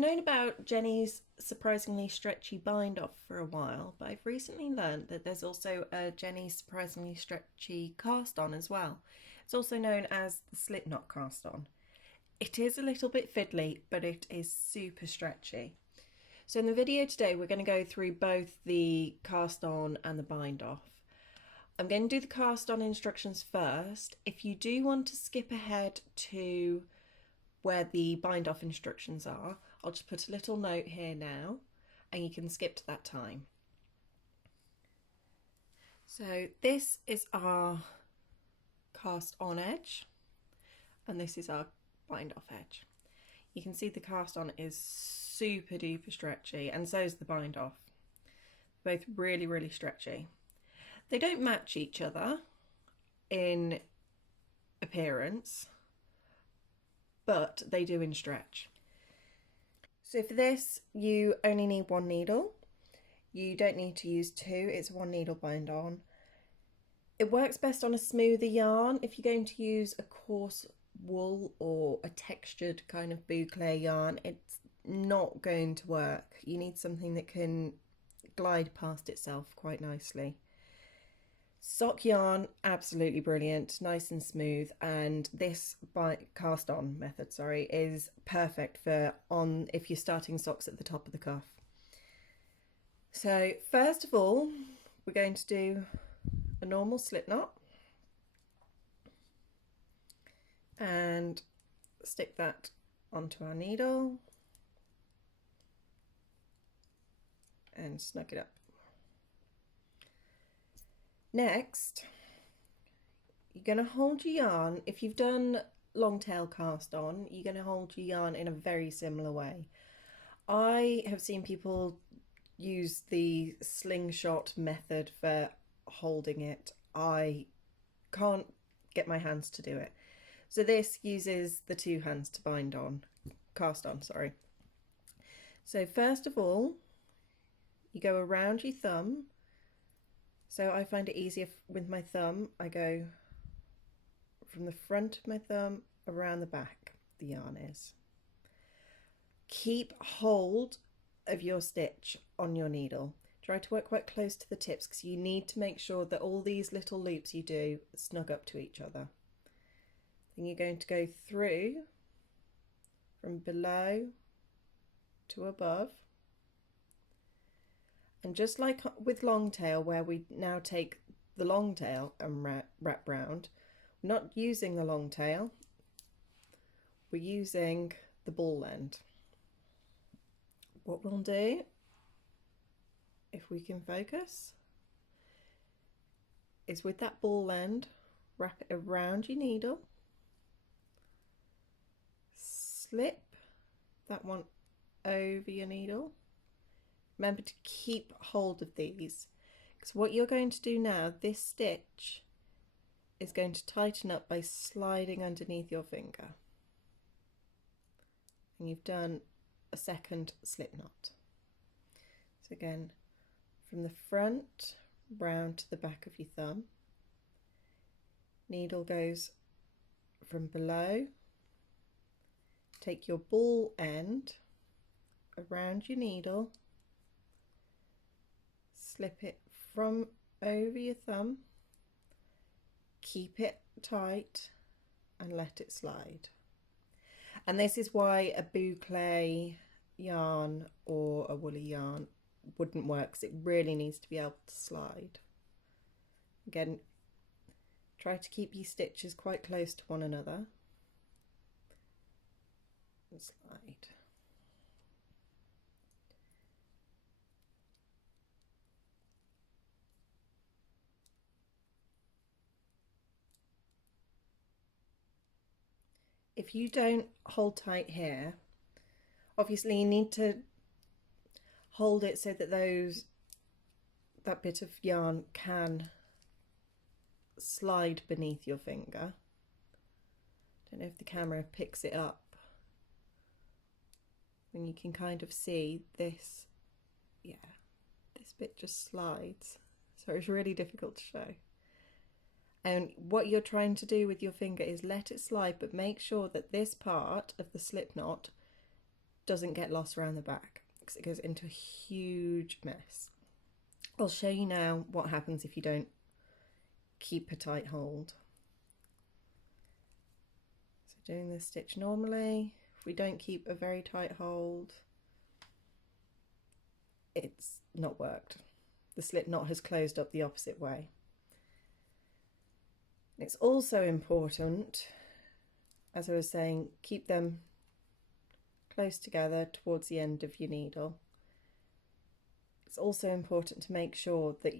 known about Jeny's Surprisingly Stretchy bind off for a while, but I've recently learned that there's also a Jeny Surprisingly Stretchy cast on as well. It's also known as the Slipknot cast on. It is a little bit fiddly, but it is super stretchy. So in the video today, we're going to go through both the cast on and the bind off. I'm going to do the cast on instructions first. If you do want to skip ahead to where the bind off instructions are, I'll just put a little note here now and you can skip to that time. So this is our cast on edge and this is our bind off edge. You can see the cast on is super duper stretchy and so is the bind off. Both really stretchy. They don't match each other in appearance, but they do in stretch. So for this, you only need one needle. You don't need to use two, it's one needle bind on. It works best on a smoother yarn. If you're going to use a coarse wool or a textured kind of boucle yarn, it's not going to work. You need something that can glide past itself quite nicely. Sock yarn, absolutely brilliant, nice and smooth, and this cast on method, is perfect for if you're starting socks at the top of the cuff. So first of all, we're going to do a normal slip knot and stick that onto our needle and snug it up. Next, you're going to hold your yarn. If you've done long tail cast on, you're going to hold your yarn in a very similar way. I have seen people use the slingshot method for holding it. I can't get my hands to do it. So this uses the two hands to cast on. So first of all, you go around your thumb. So I find it easier with my thumb. I go from the front of my thumb around the back, the yarn is. Keep hold of your stitch on your needle. Try to work quite close to the tips because you need to make sure that all these little loops you do snug up to each other. Then you're going to go through from below to above. And just like with long tail, where we now take the long tail and wrap round, we're not using the long tail, we're using the ball end. What we'll do, if we can focus, is with that ball end, wrap it around your needle, slip that one over your needle. Remember to keep hold of these, because what you're going to do now, this stitch is going to tighten up by sliding underneath your finger. And you've done a second slip knot. So again, from the front round to the back of your thumb, needle goes from below, take your ball end around your needle, slip it from over your thumb, keep it tight and let it slide. And this is why a boucle yarn or a woolly yarn wouldn't work, because it really needs to be able to slide. Again, try to keep your stitches quite close to one another and slide. If you don't hold tight here, obviously you need to hold it so that that bit of yarn can slide beneath your finger. Don't know if the camera picks it up. And you can kind of see this, this bit just slides. So it's really difficult to show. And what you're trying to do with your finger is let it slide, but make sure that this part of the slip knot doesn't get lost around the back because it goes into a huge mess. I'll show you now what happens if you don't keep a tight hold. So doing this stitch normally, if we don't keep a very tight hold, it's not worked. The slip knot has closed up the opposite way. It's also important, as I was saying, keep them close together towards the end of your needle. It's also important to make sure that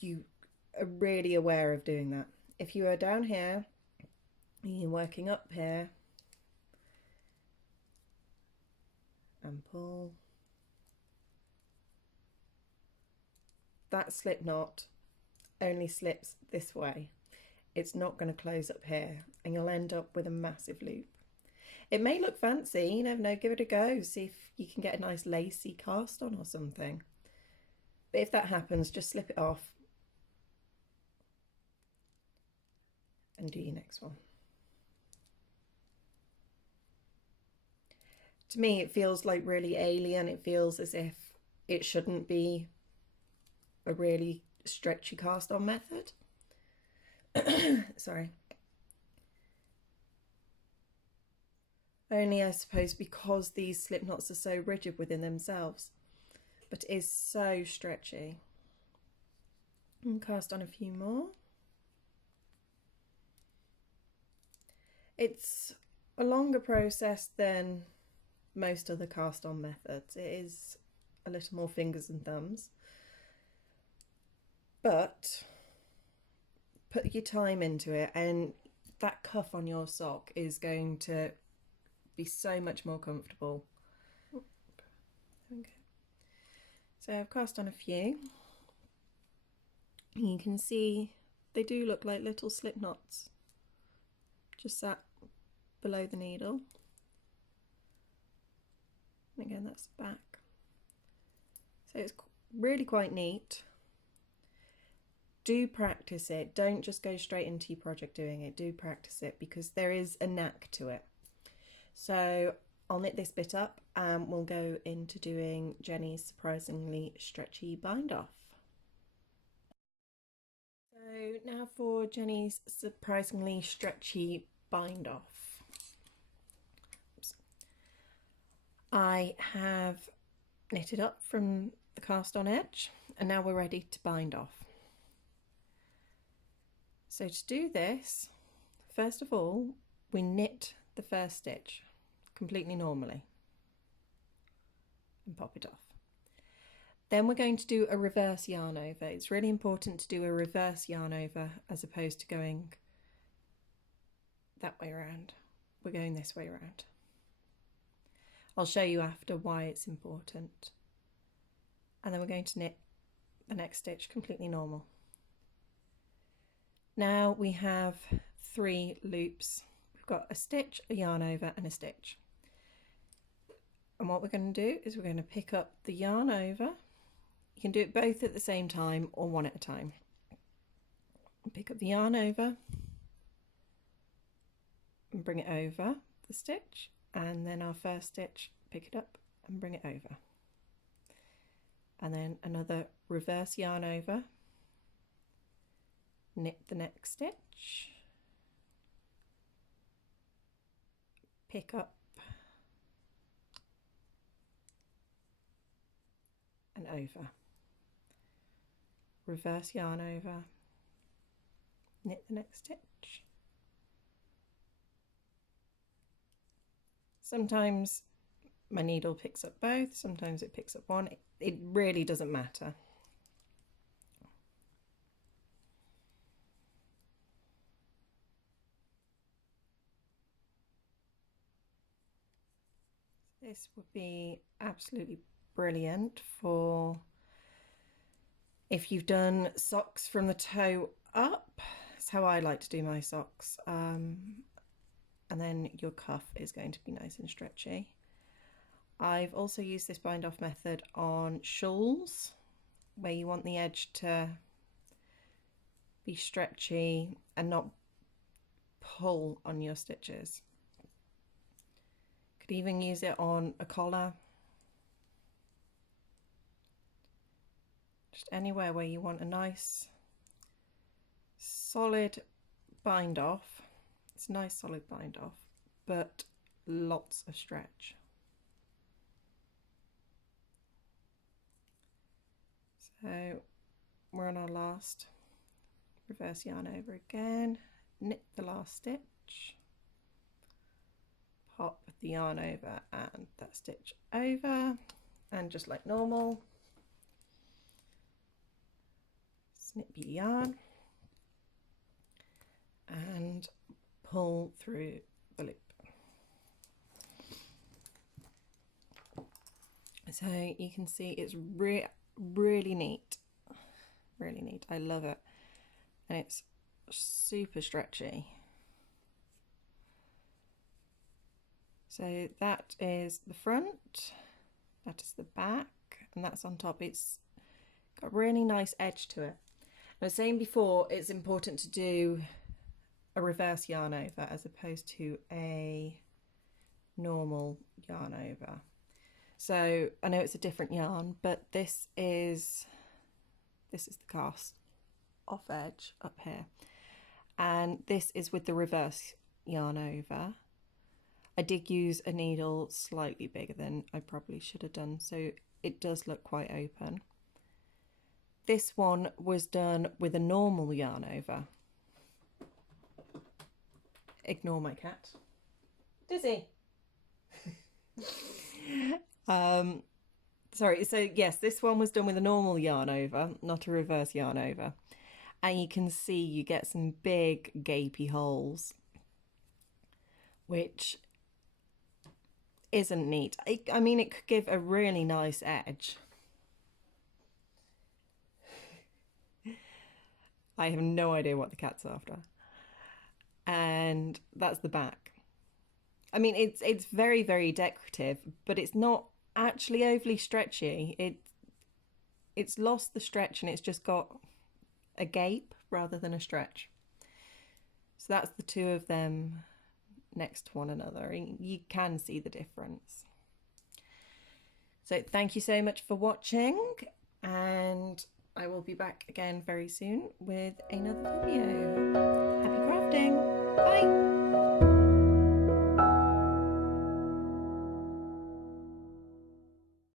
you are really aware of doing that. If you are down here and you're working up here and pull, that slip knot only slips this way. It's not going to close up here and you'll end up with a massive loop. It may look fancy, you never know, give it a go, see if you can get a nice lacy cast on or something. But if that happens, just slip it off and do your next one. To me, it feels like really alien. It feels as if it shouldn't be a really stretchy cast on method. Sorry. Only, I suppose, because these slip knots are so rigid within themselves, but it is so stretchy. And cast on a few more. It's a longer process than most other cast on methods. It is a little more fingers and thumbs, but put your time into it and that cuff on your sock is going to be so much more comfortable. Okay. So I've cast on a few. You can see they do look like little slip knots just sat below the needle. And again, that's the back. So it's really quite neat. Do practice it. Don't just go straight into your project doing it. Do practice it because there is a knack to it. So I'll knit this bit up and we'll go into doing Jeny's Surprisingly Stretchy Bind Off. So now for Jeny's Surprisingly Stretchy Bind Off. Oops. I have knitted up from the cast on edge and now we're ready to bind off. So to do this, first of all, we knit the first stitch completely normally and pop it off. Then we're going to do a reverse yarn over. It's really important to do a reverse yarn over as opposed to going that way around. We're going this way around. I'll show you after why it's important. And then we're going to knit the next stitch completely normal. Now we have 3 loops. We've got a stitch, a yarn over and a stitch. And what we're going to do is we're going to pick up the yarn over. You can do it both at the same time or one at a time. Pick up the yarn over and bring it over the stitch, and then our first stitch, pick it up and bring it over. And then another reverse yarn over, knit the next stitch, pick up and over, reverse yarn over, knit the next stitch. Sometimes my needle picks up both, sometimes it picks up one. It really doesn't matter. This would be absolutely brilliant for if you've done socks from the toe up. That's how I like to do my socks. And then your cuff is going to be nice and stretchy. I've also used this bind off method on shawls where you want the edge to be stretchy and not pull on your stitches. You Could even use it on a collar. Just anywhere where you want a nice solid bind off. It's a nice solid bind off, but lots of stretch. So we're on our last reverse yarn over again, knit the last stitch, pop the yarn over and that stitch over, and just like normal, snip your yarn and pull through the loop. So you can see it's really neat, really neat. I love it, and it's super stretchy. So that is the front, that is the back, and that's on top. It's got a really nice edge to it. I was saying before, it's important to do a reverse yarn over as opposed to a normal yarn over. So I know it's a different yarn, but this is the cast off edge up here, and this is with the reverse yarn over. I did use a needle slightly bigger than I probably should have done, so it does look quite open. This one was done with a normal yarn over. Ignore my cat. Dizzy. Sorry, so yes, this one was done with a normal yarn over, not a reverse yarn over. And you can see you get some big gapy holes, which isn't neat. I mean, it could give a really nice edge. I have no idea what the cat's after. And that's the back. I mean, it's very, very decorative, but it's not actually overly stretchy. It's lost the stretch and it's just got a gape rather than a stretch. So that's the two of them next to one another. You can see the difference. So thank you so much for watching, and I will be back again very soon with another video. Happy crafting! Bye!